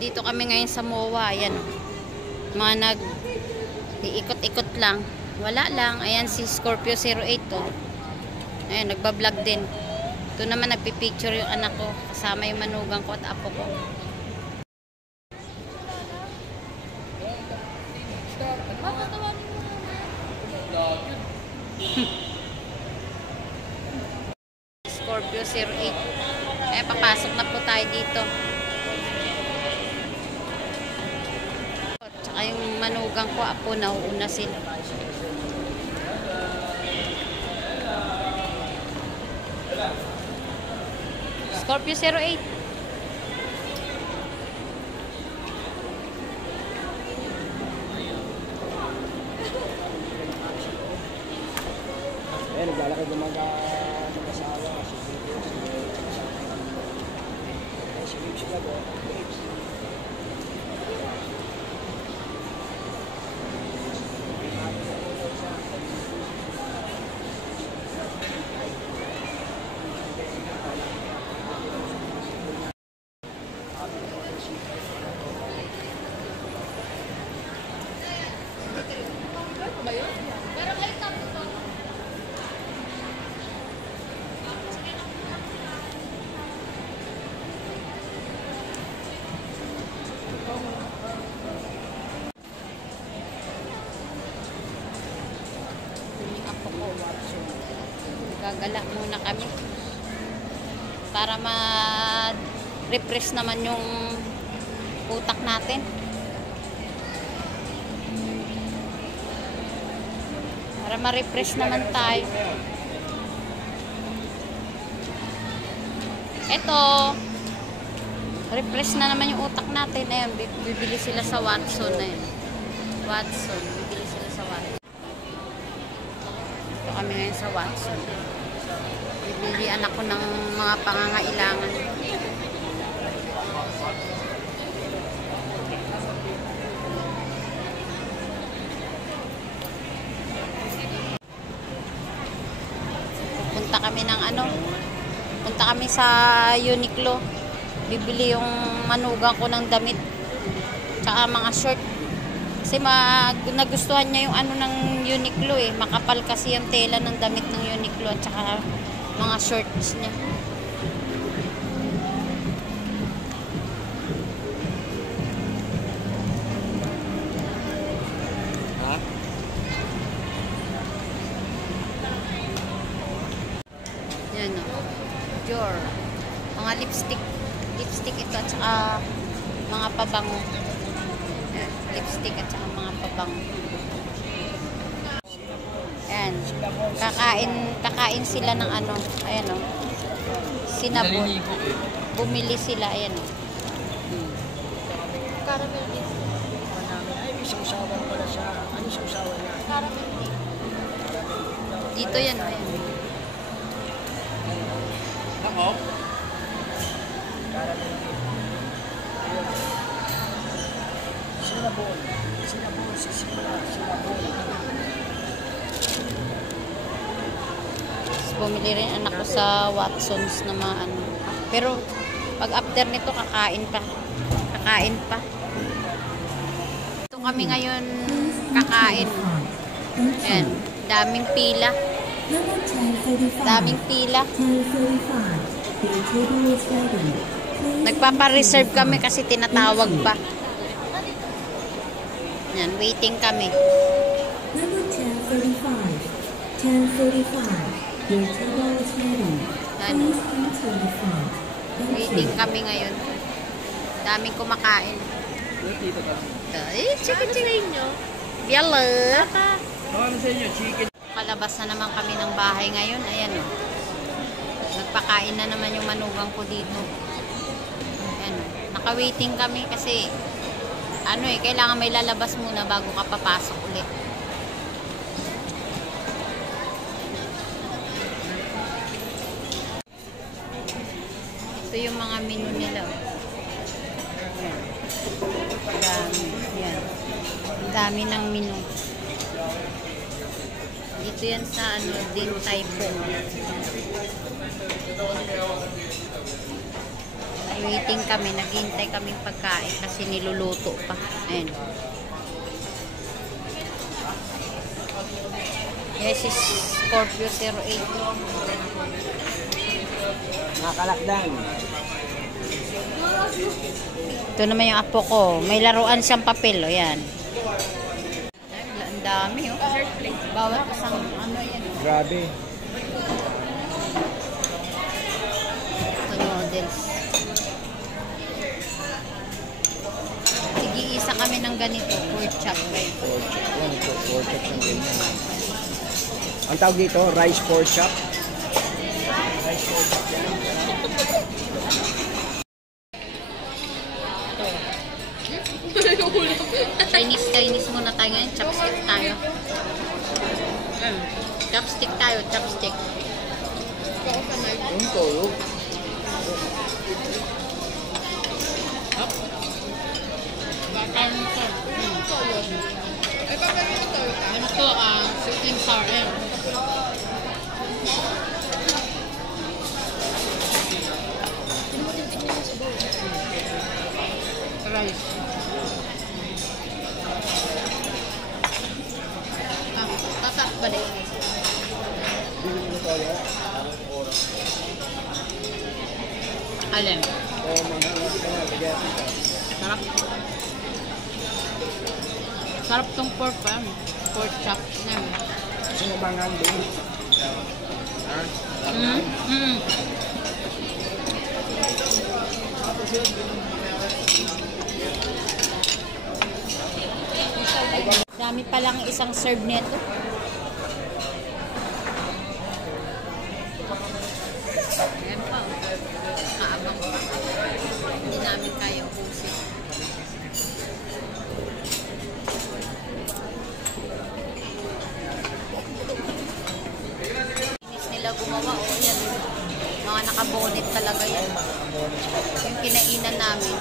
Dito kami ngayon sa MOA. Ayan. Mga iikot-ikot lang. Wala lang. Ayan si Scorpio 08. Oh. Ayan, nagbablog din. Ito naman nagpipicture yung anak ko. Kasama yung manugang ko at apo ko. Scorpio 08. Kaya papasok na po tayo dito. Tsaka yung manugang ko, apo, nauuna sila. Scorpio 08. Eh, naglalakad ng mga mag-asawa. Silip sila po. Gagala muna kami para ma-refresh naman yung utak natin. Para ma-refresh naman tayo. Eto, refresh na naman yung utak natin. Ayan, bibili sila sa Watson. Ayan. Watson, bibili sila sa Watson. Ito kami ngayon sa Watson. Bibilian ako ng mga pangangailangan. Punta kami ng punta kami sa Uniqlo. Bibili yung manugang ko ng damit. Tsaka mga short. Kasi nagustuhan niya yung ng Uniqlo eh. Makapal kasi yung tela ng damit ng Uniqlo at saka mga shorts niya. Ha? Yan o. Dior. Mga lipstick. Lipstick ito at saka mga pabango. Lipstick at saka mga pabango. Ayan. Kakain sila ng ayan o. Sinabon. Bumili sila. Ayan o. Caramel tea. Ay, may sausawan pala siya. Ano sausawan niya? Caramel tea. Dito yan o. Ayan. Ako? Caramel tea. Sinabon. Sinabon. Sinabon. Bumili rin anak ko sa Watsons na mga Pero pag after nito kakain pa. Kakain pa. Ito kami ngayon kakain. Ayan, daming pila. Daming pila. Nagpapa-reserve kami kasi tinatawag pa. Ayan, waiting kami. Number 1035. 1035. Your table is ready. Please come to the front. Waiting kami ngayon. Daming kumakain. Ay, chicken nyo. Yala. Ano sa inyo? Chicken. Kalabas na naman kami ng bahay ngayon. Ayan o. Nagpakain na naman yung manugang ko dito. Ayan o. Naka-waiting kami kasi kailangan may lalabas muna bago ka papasok ulit. Ito yung mga menu nila. Dami. Yan. Dami ng menu. Dito yan sa Din Tai Po. Waiting kami, naghihintay kaming pagkain kasi niluluto pa. Ayan. Yes, is Scorpio 08. Nakalakdan. Ito naman yung apo ko. May laruan siyang papel. O, yan. Ang dami, oh. Bawat isang ano yan. Grabe. Ito noodles. Tig-iisa kami ng ganito. Pork chop. Pork chop siyang ganyan. Ang tawag dito, rice pork chop. Rice pork chop yan. Chinese muna tayo ngayon. Chopstick tayo. Chopstick tayo. Chopstick. Yung tulog. Ano to? Sweet and sour. Rice. Tatak ba din? Alin? Sarap. Sarap tong pork pa. Pork chop na. Sinubangan din. Ha? Dami pa lang isang serve nito. Ayan pa. Kaabang pa. Hindi namin kaya ubusin. Inis nila gumawa. O yan. Mga nakabonet talaga yan. Yung kinainan namin.